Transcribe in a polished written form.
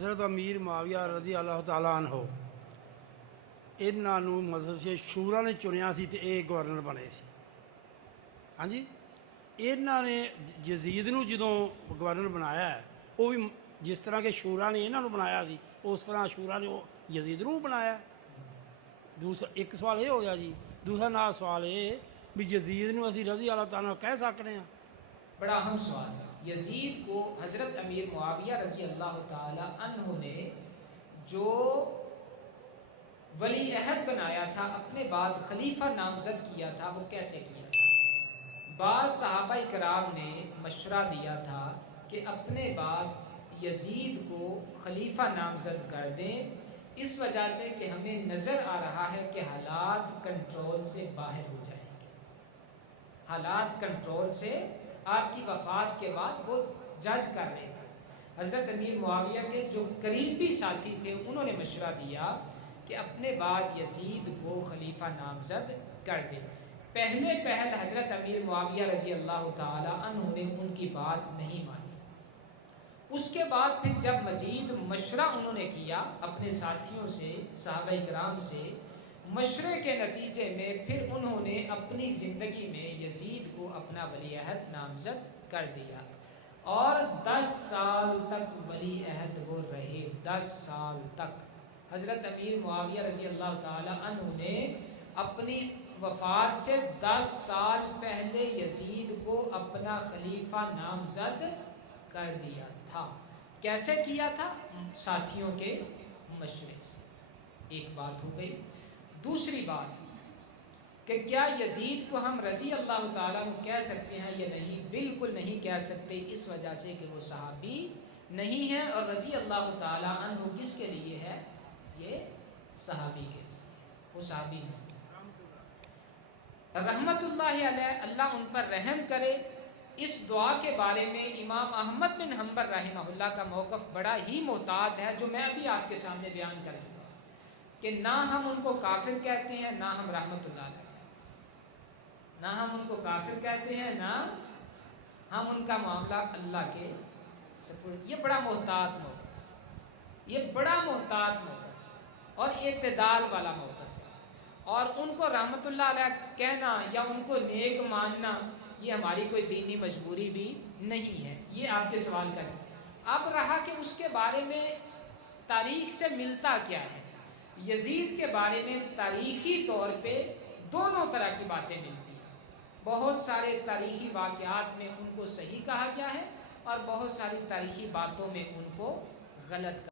حضرت امیر معاویہ رضی اللہ تعالیٰ عنہ ਇਹਨਾਂ ਨੂੰ ਮਜਲਿਸ ਸ਼ੂਰਾ ਨੇ ਚੁਣਿਆ ਸੀ ਤੇ ਇਹ ਗਵਰਨਰ ਬਣੇ ਸੀ। ਹਾਂਜੀ, ਇਹਨਾਂ ਨੇ ਯਜ਼ੀਦ ਨੂੰ ਜਦੋਂ ਗਵਰਨਰ ਬਣਾਇਆ, ਉਹ ਵੀ ਜਿਸ ਤਰ੍ਹਾਂ ਕਿ ਸ਼ੂਰਾ ਨੇ ਇਹਨਾਂ ਨੂੰ ਬਣਾਇਆ ਸੀ, ਉਸ ਤਰ੍ਹਾਂ ਸ਼ੂਰਾ ਨੇ ਉਹ ਯਜ਼ੀਦ ਨੂੰ ਬਣਾਇਆ। ਦੂਸਰਾ ਇੱਕ ਸਵਾਲ ਇਹ ਹੋ ਗਿਆ ਜੀ। ਦੂਸਰਾ ਨਾਲ ਸਵਾਲ ਇਹ ਵੀ ਯਜ਼ੀਦ ਨੂੰ ਅਸੀਂ ਰਜ਼ੀ ਅੱਲਾਹ ਤਾਲਾ ਕਹਿ ਸਕਦੇ ਹਾਂ? بڑا اہم سوال ہے۔ یزید کو حضرت امیر معاویہ رضی اللہ تعالی عنہ نے جو ولی عہد بنایا تھا، اپنے بعد خلیفہ نامزد کیا تھا، وہ کیسے کیا تھا؟ بعض صحابہ کرام نے مشورہ دیا تھا کہ اپنے بعد یزید کو خلیفہ نامزد کر دیں، اس وجہ سے کہ ہمیں نظر آ رہا ہے کہ حالات کنٹرول سے باہر ہو جائیں گے۔ حالات کنٹرول سے آپ کی وفات کے بعد وہ جج کر رہے تھے۔ حضرت امیر معاویہ کے جو قریبی ساتھی تھے، انہوں نے مشورہ دیا کہ اپنے بعد یزید کو خلیفہ نامزد کر دیں۔ پہلے پہل حضرت امیر معاویہ رضی اللہ تعالی عنہ نے ان کی بات نہیں مانی۔ اس کے بعد پھر جب مزید مشورہ انہوں نے کیا اپنے ساتھیوں سے، صحابہ کرام سے، مشورے کے نتیجے میں پھر انہوں نے اپنی زندگی میں یزید کو اپنا ولی عہد نامزد کر دیا، اور 10 سال تک ولی عہد وہ رہے۔ 10 سال تک حضرت امیر معاویہ رضی اللہ تعالی عنہ نے اپنی وفات سے 10 سال پہلے یزید کو اپنا خلیفہ نامزد کر دیا تھا۔ کیسے کیا تھا؟ ساتھیوں کے مشورے سے۔ ایک بات ہو گئی۔ دوسری بات کہ کیا یزید کو ہم رضی اللہ تعالیٰ عنہ کہہ سکتے ہیں یا نہیں؟ بالکل نہیں کہہ سکتے، اس وجہ سے کہ وہ صحابی نہیں ہے، اور رضی اللہ تعالیٰ عنہ کس کے لیے ہے؟ یہ صحابی کے لیے، وہ صحابی نہیں۔ رحمت اللہ علیہ، اللہ ان پر رحم کرے۔ اس دعا کے بارے میں امام احمد بن حنبل رحمہ اللہ کا موقف بڑا ہی محتاط ہے، جو میں ابھی آپ کے سامنے بیان کر چکا کہ نہ ہم ان کو کافر کہتے ہیں، نہ ہم رحمت اللہ علیہ کہتے ہیں، نہ ہم ان کو کافر کہتے ہیں، نہ ہم ان کا معاملہ اللہ کے سپرد۔ یہ بڑا محتاط موقف ہے، یہ بڑا محتاط موقف ہے اور اعتدال والا موقف ہے، اور ان کو رحمت اللہ علیہ کہنا یا ان کو نیک ماننا یہ ہماری کوئی دینی مجبوری بھی نہیں ہے۔ یہ آپ کے سوال کا جواب۔ اب رہا کہ اس کے بارے میں تاریخ سے ملتا کیا ہے۔ یزید کے بارے میں تاریخی طور پہ دونوں طرح کی باتیں ملتی ہیں۔ بہت سارے تاریخی واقعات میں ان کو صحیح کہا گیا ہے، اور بہت ساری تاریخی باتوں میں ان کو غلط کہا